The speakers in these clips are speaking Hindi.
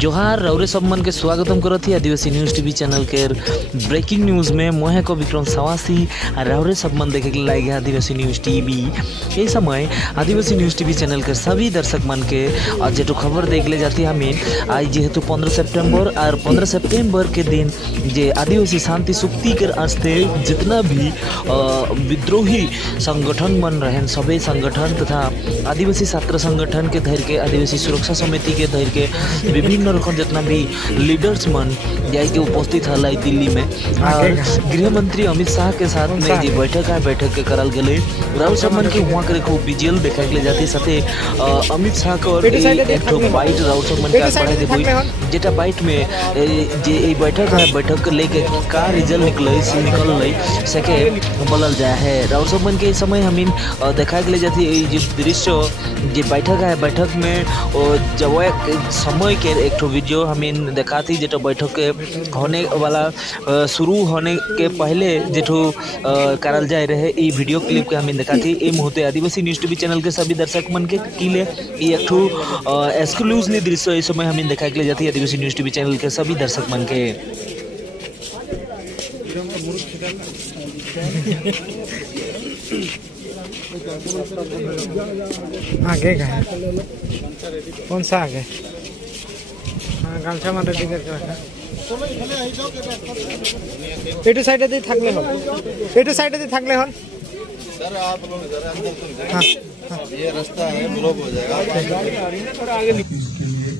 जोहार रौरे सब मन के स्वागतम करत ही आदिवासी न्यूज़ टीवी चैनल के ब्रेकिंग न्यूज़ में मोहे को विक्रम सवासी रौरे सब मन देखे के लागे आदिवासी न्यूज़ टीवी। ये समय आदिवासी न्यूज़ टीवी चैनल के सभी दर्शक मन के आज जो खबर देख ले जाती हमें आज जेहेतु 15 सितंबर और 15 सितंबर के दिन जे आदिवासी शांति सुक्ति के आस्ते जितना भी विद्रोही संगठन मन रहे सभी संगठन तथा आदिवासी छात्र संगठन के धैर्य के आदिवासी सुरक्षा समिति के धैर्य के विभिन्न रकम जितना भी लीडर्स मन जाए के उपस्थित हल दिल्ली में और गृह मंत्री अमित शाह के साथ में जो बैठक के करल गए राउर सब मन के वहाँ के खूब विजुअल देखा के जाते साथे अमित शाह को एक बाइट राउर सब मन के बढ़ा देबो जेटा बाइट में जे बैठक लेके का रिजल्ट निकल सके बोलल जाए है राउर सब मन के समय हम देखा के जाती जो दृश्य जे बैठक में जब समय के एक वीडियो हमें देखा थी जो बैठक के होने वाला शुरू होने के पहले जो करल जाए रहे ये वीडियो क्लिप के हमें देखा थी ये मुहूर्ते आदिवासी न्यूज़ टीवी चैनल के सभी दर्शक मन के किले एक एक्सक्लूसिव दृश्य इस समय हमें देखा के जाती है आदिवासी न्यूज़ टीवी चैनल के सभी दर्शक मन के। आगे का कौन सा आगे गामछा मान रेडी करके रखा एटू साइड दे থাকলে হল एटू साइड दे থাকলে হল सर आप लोग जरा अंदर तो जाइए ये रास्ता है ब्लॉक हो जाएगा इसके लिए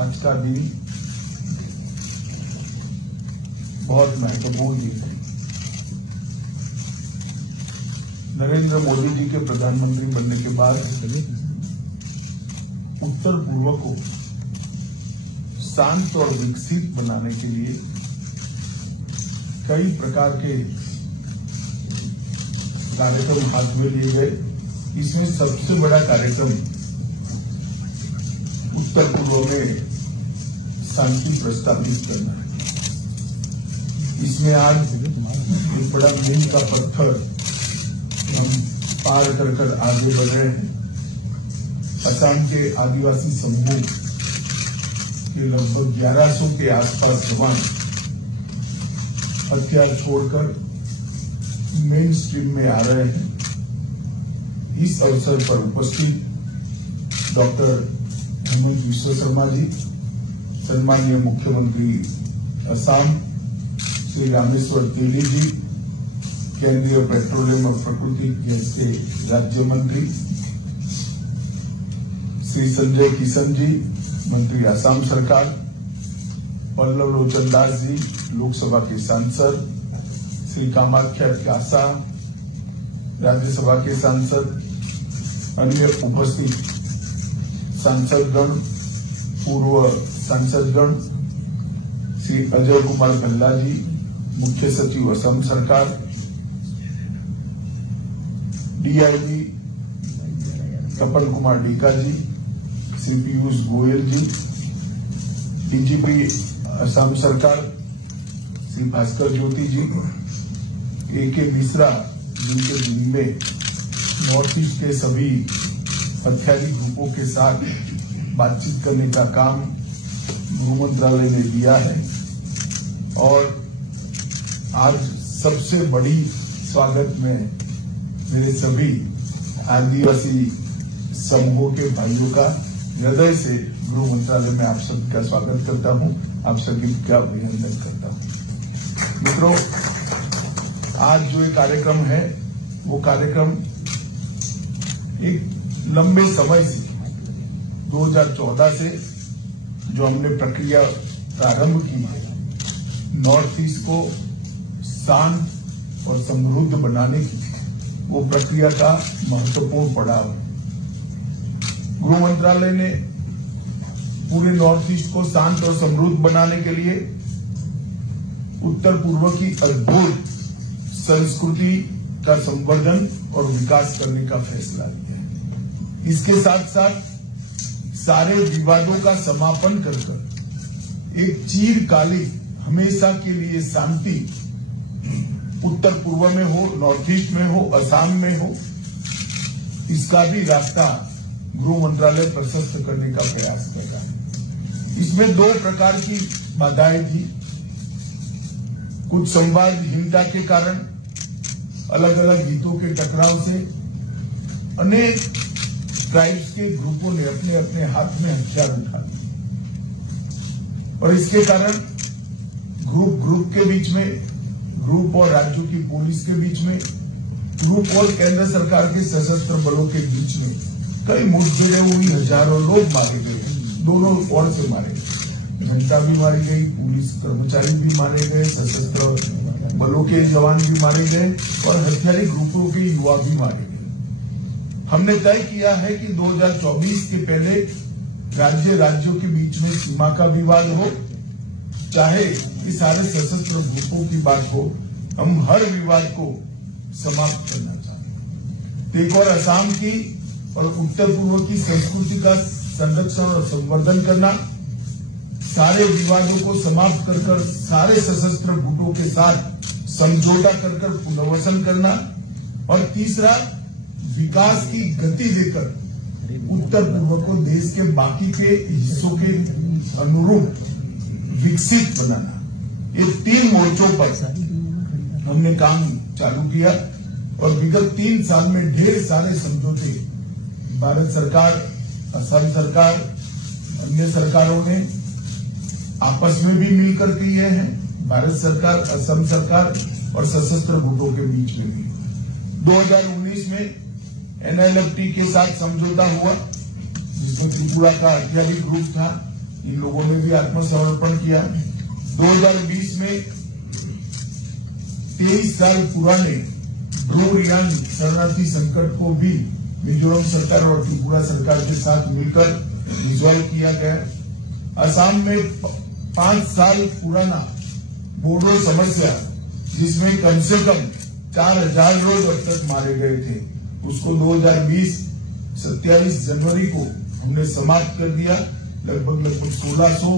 आज का दिन बहुत महत्वपूर्ण दिन है। नरेंद्र मोदी जी के प्रधानमंत्री बनने के बाद उत्तर पूर्व को शांत और विकसित बनाने के लिए कई प्रकार के कार्यक्रम हाथ में लिए गए। इसमें सबसे बड़ा कार्यक्रम उत्तर पूर्व में शांति प्रस्तावित करना है। इसमें आज एक बड़ा मील का पत्थर हम पार कर आगे बढ़ रहे हैं। असम के आदिवासी समूह के लगभग 1100 के आसपास जवान हथियार छोड़कर मेन स्ट्रीम में आ रहे हैं। इस अवसर पर उपस्थित डॉक्टर हेमंत बिस्वा शर्मा जी, सम्माननीय मुख्यमंत्री असम श्री रामेश्वर तेली जी, केंद्रीय पेट्रोलियम और प्राकृतिक गैस के राज्य मंत्री श्री संजय किशन जी, मंत्री असम सरकार, पल्लव लोचन दास जी, लोकसभा के सांसद, श्री कामाख्या कासा, राज्यसभा के सांसद, अन्य उपस्थित सांसदगण, पूर्व सांसदगण, श्री अजय कुमार भल्ला जी, मुख्य सचिव असम सरकार, डीआईजी कपिल कुमार डीका जी, श्री पीयूष गोयल जी, डीजीपी असम सरकार श्री भास्कर ज्योति जी, एके मिश्रा जिनके जिम्मे नॉर्थ ईस्ट के सभी हथियारी ग्रुपों के साथ बातचीत करने का काम गृह मंत्रालय ने दिया है। और आज सबसे बड़ी स्वागत में मेरे सभी आदिवासी समूहों के भाइयों का हृदय से गृह मंत्रालय में आप सबका स्वागत करता हूं, आप सभी का अभिनंदन करता हूं। मित्रों, आज जो ये कार्यक्रम है वो कार्यक्रम एक लंबे समय से 2014 से जो हमने प्रक्रिया प्रारंभ की है नॉर्थ ईस्ट को शांत और समृद्ध बनाने की, वो प्रक्रिया का महत्वपूर्ण पड़ाव है। गृह मंत्रालय ने पूरे नॉर्थ ईस्ट को शांत और समृद्ध बनाने के लिए उत्तर पूर्व की अद्भुत संस्कृति का संवर्धन और विकास करने का फैसला लिया है। इसके साथ साथ सारे विवादों का समापन कर एक चिरकालिक हमेशा के लिए शांति उत्तर पूर्व में हो, नॉर्थ ईस्ट में हो, असम में हो, इसका भी रास्ता गृह मंत्रालय प्रशस्त करने का प्रयास कर रहा है। इसमें 2 प्रकार की बाधाएं थी। कुछ संवादहीनता के कारण, अलग अलग हितों के टकराव से अनेक ट्राइब्स के ग्रुपों ने अपने अपने हाथ में हथियार उठा लिए और इसके कारण ग्रुप के बीच में, ग्रुप और राज्यों की पुलिस के बीच में, ग्रुप और केंद्र सरकार के सशस्त्र बलों के बीच में कई मुठभेड़ें हुई, हजारों लोग मारे गए, दोनों ओर से मारे गए, जनता भी मारी गई, पुलिस कर्मचारी भी मारे गए, सशस्त्र बलों के जवान भी मारे गए और हथियारी ग्रुपों के युवा भी मारे गए। हमने तय किया है कि 2024 के पहले राज्यों के बीच में सीमा का विवाद हो, चाहे इस सारे सशस्त्र ग्रुपों की बात हो, हम हर विवाद को समाप्त करना चाहते हैं। एक और असम की और उत्तर पूर्व की संस्कृति का संरक्षण और संवर्धन करना, सारे विवादों को समाप्त कर सारे सशस्त्र गुटों के साथ समझौता कर पुनर्वसन करना और तीसरा विकास की गति देकर उत्तर पूर्व को देश के बाकी के हिस्सों के अनुरूप विकसित बनाना। ये 3 मोर्चों पर हमने काम चालू किया और विगत 3 साल में ढेर सारे समझौते भारत सरकार, असम सरकार, अन्य सरकारों ने आपस में भी मिलकर किए हैं। भारत सरकार, असम सरकार और सशस्त्र गुटों के बीच में भी 2019 में NLFT के साथ समझौता हुआ, जिसमें त्रिपुरा का हथियारी ग्रुप था, इन लोगों ने भी आत्मसमर्पण किया। 2020 में 23 साल पुराने ब्रू रियांग शरणार्थी संकट को भी मिजोरम सरकार और त्रिपुरा सरकार के साथ मिलकर रिजॉल्व किया गया। असम में 5 साल पुराना बोडो समस्या, जिसमें कम से कम 4000 लोग अब तक मारे गए थे, उसको 2020 27 जनवरी को हमने समाप्त कर दिया। लगभग 1600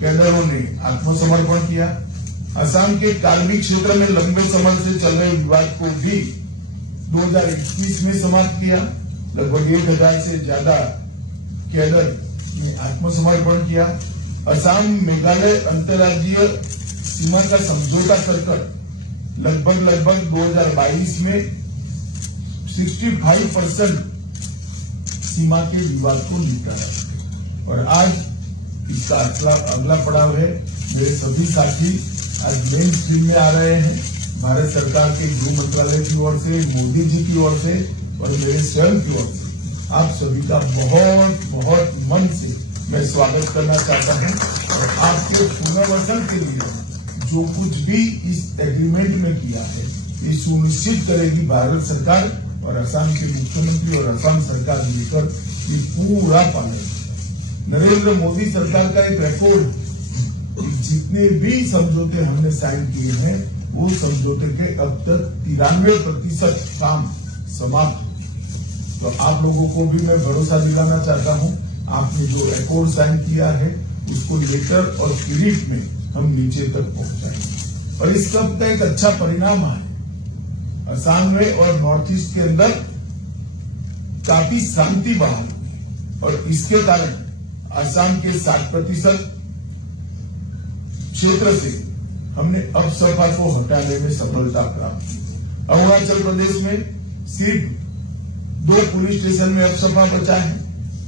कैडरों ने आत्मसमर्पण किया। असम के कार्मिक क्षेत्र में लंबे समय से चल रहे विवाद को भी 2021 में समाप्त किया। लगभग 1000 से ज्यादा कैडर ने आत्मसमर्पण किया। असम मेघालय अंतर्राज्यीय सीमा का समझौता कर लगभग 2022 में 65% सीमा के विवाद को निपटाया और आज इसका अगला पड़ाव है। मेरे सभी साथी आज मेन स्ट्रीम में आ रहे हैं। भारत सरकार के गृह मंत्रालय की ओर से, मोदी जी की ओर से और मेरे स्वयं की ओर से आप सभी का बहुत बहुत मन से मैं स्वागत करना चाहता हूं और आपके पुनर्वसन के लिए जो कुछ भी इस एग्रीमेंट में किया है, ये सुनिश्चित करेगी भारत सरकार और असम के मुख्यमंत्री और असम सरकार मिलकर ये पूरा पालन। नरेंद्र मोदी सरकार का एक रिकॉर्ड, जितने भी समझौते हमने साइन किए हैं वो समझौते के अब तक 93% काम समाप्त। तो आप लोगों को भी मैं भरोसा दिलाना चाहता हूं, आपने जो रिकॉर्ड साइन किया है उसको लेटर और स्पिरिट में हम नीचे तक पहुंचाएंगे और इसका अब एक अच्छा परिणाम आए। असम में और नॉर्थ ईस्ट के अंदर काफी शांति बहाल हुई और इसके कारण असम के 60% क्षेत्र से हमने अपसपा को हटाने में सफलता प्राप्त की। अरुणाचल प्रदेश में सिर्फ 2 पुलिस स्टेशन में अपसपा बचा है।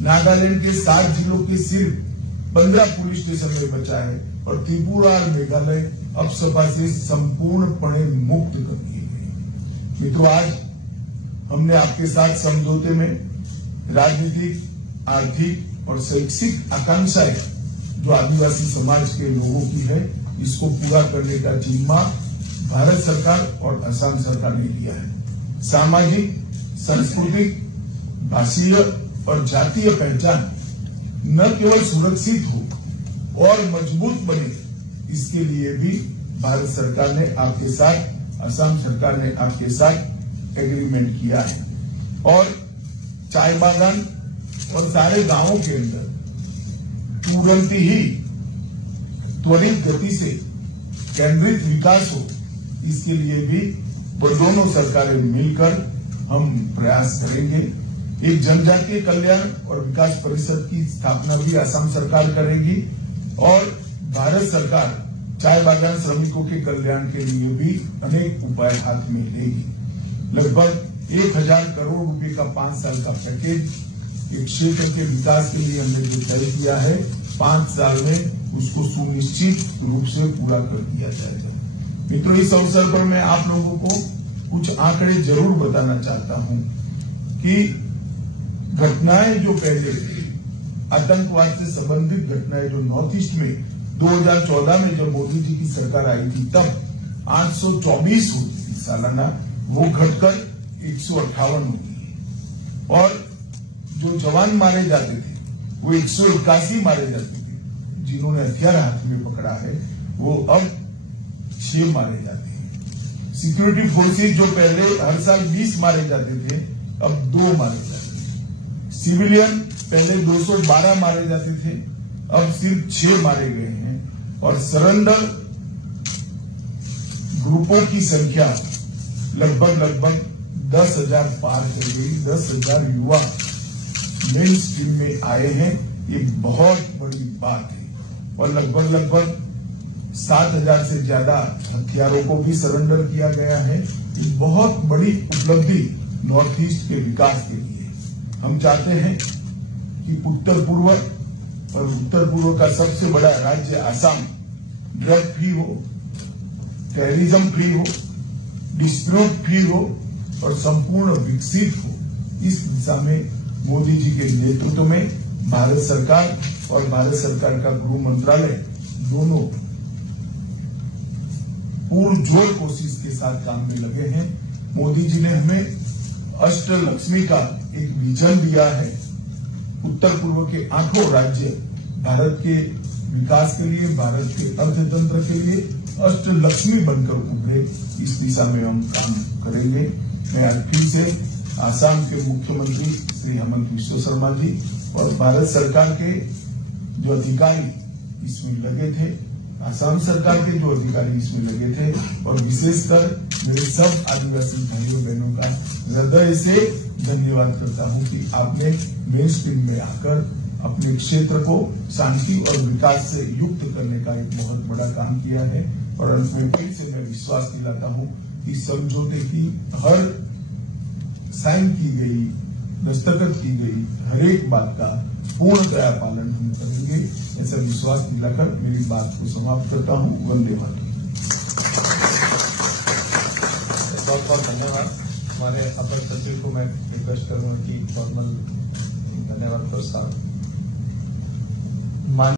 नागालैंड के 7 जिलों के सिर्फ 15 पुलिस स्टेशन में बचा है और त्रिपुरा और मेघालय अपसपा से संपूर्णपणे मुक्त कर दिए गए। मित्रों, आज हमने आपके साथ समझौते में राजनीतिक, आर्थिक और शैक्षिक आकांक्षाएं जो आदिवासी समाज के लोगों की है, इसको पूरा करने का जिम्मा भारत सरकार और असम सरकार ने लिया है। सामाजिक, सांस्कृतिक, भाषीय और जातीय पहचान न केवल सुरक्षित हो और मजबूत बने, इसके लिए भी भारत सरकार ने आपके साथ, असम सरकार ने आपके साथ एग्रीमेंट किया है और चाय बागान और सारे गांवों के अंदर तुरंत ही त्वरित गति से केंद्रित विकास हो, इसके लिए भी वो दोनों सरकारें मिलकर हम प्रयास करेंगे। एक जनजातीय कल्याण और विकास परिषद की स्थापना भी असम सरकार करेगी और भारत सरकार चाय बागान श्रमिकों के कल्याण के लिए भी अनेक उपाय हाथ में लेगी। लगभग 1000 करोड़ रुपए का 5 साल का पैकेज एक क्षेत्र के विकास के लिए हमने जो तय किया है 5 साल में उसको सुनिश्चित रूप से पूरा कर दिया जाएगा। मित्रों, इस अवसर पर मैं आप लोगों को कुछ आंकड़े जरूर बताना चाहता हूं कि घटनाएं जो पहले आतंकवाद से संबंधित घटनाएं जो नॉर्थ ईस्ट में 2014 में जब मोदी जी की सरकार आई थी तब 824 होती थी सालाना, वो घटकर 158 होती है और जो जवान मारे जाते थे वो 181 मारे जाते थे। जिन्होंने हथियार हाथ में पकड़ा है वो अब 6 मारे जाते हैं। सिक्योरिटी फोर्सेज जो पहले हर साल 20 मारे जाते थे अब 2 मारे जाते हैं। सिविलियन पहले 212 मारे जाते थे अब सिर्फ 6 मारे गए हैं और सरेंडर ग्रुपों की संख्या लगभग 10,000 पार कर गई। 10,000 युवा मेन स्ट्रीम में आए हैं, ये बहुत बड़ी बात है और लगभग 7,000 से ज्यादा हथियारों को भी सरेंडर किया गया है। ये बहुत बड़ी उपलब्धि नॉर्थ ईस्ट के विकास के लिए। हम चाहते हैं कि उत्तर पूर्व का सबसे बड़ा राज्य आसाम ड्रग फ्री हो, टेररिज्म फ्री हो, डिस्प्यूट फ्री हो और संपूर्ण विकसित हो। इस दिशा में मोदी जी के नेतृत्व में भारत सरकार और भारत सरकार का गृह मंत्रालय दोनों पुरजोर कोशिश के साथ काम में लगे हैं। मोदी जी ने हमें अष्टलक्ष्मी का एक विजन दिया है। उत्तर पूर्व के 8 राज्य भारत के विकास के लिए, भारत के अर्थतंत्र के लिए अष्टलक्ष्मी बनकर उभरे। इस दिशा में हम काम करेंगे। मैं आज फिर से आसाम के मुख्यमंत्री श्री हेमंत बिस्वा शर्मा जी और भारत सरकार के जो अधिकारी इसमें लगे थे, आसाम सरकार के जो अधिकारी इसमें लगे थे और विशेषकर मेरे सब आदिवासी भाइयों बहनों का हृदय से धन्यवाद करता हूं कि आपने मेन स्ट्रीम में आकर अपने क्षेत्र को शांति और विकास से युक्त करने का एक बहुत बड़ा काम किया है। और अंत में फिर से मैं विश्वास दिलाता हूं कि समझौते की हर साइन की गई, दस्तखत की गई हर एक बात का पूर्णतया पालन हम करेंगे। ऐसा विश्वास दिलाकर मेरी बात को समाप्त करता हूं। वंदे मातरम। बहुत बहुत धन्यवाद। हमारे अपर सचिव को मैं रिक्वेस्ट करूंगा कि फॉर्मल धन्यवाद प्रस्ताव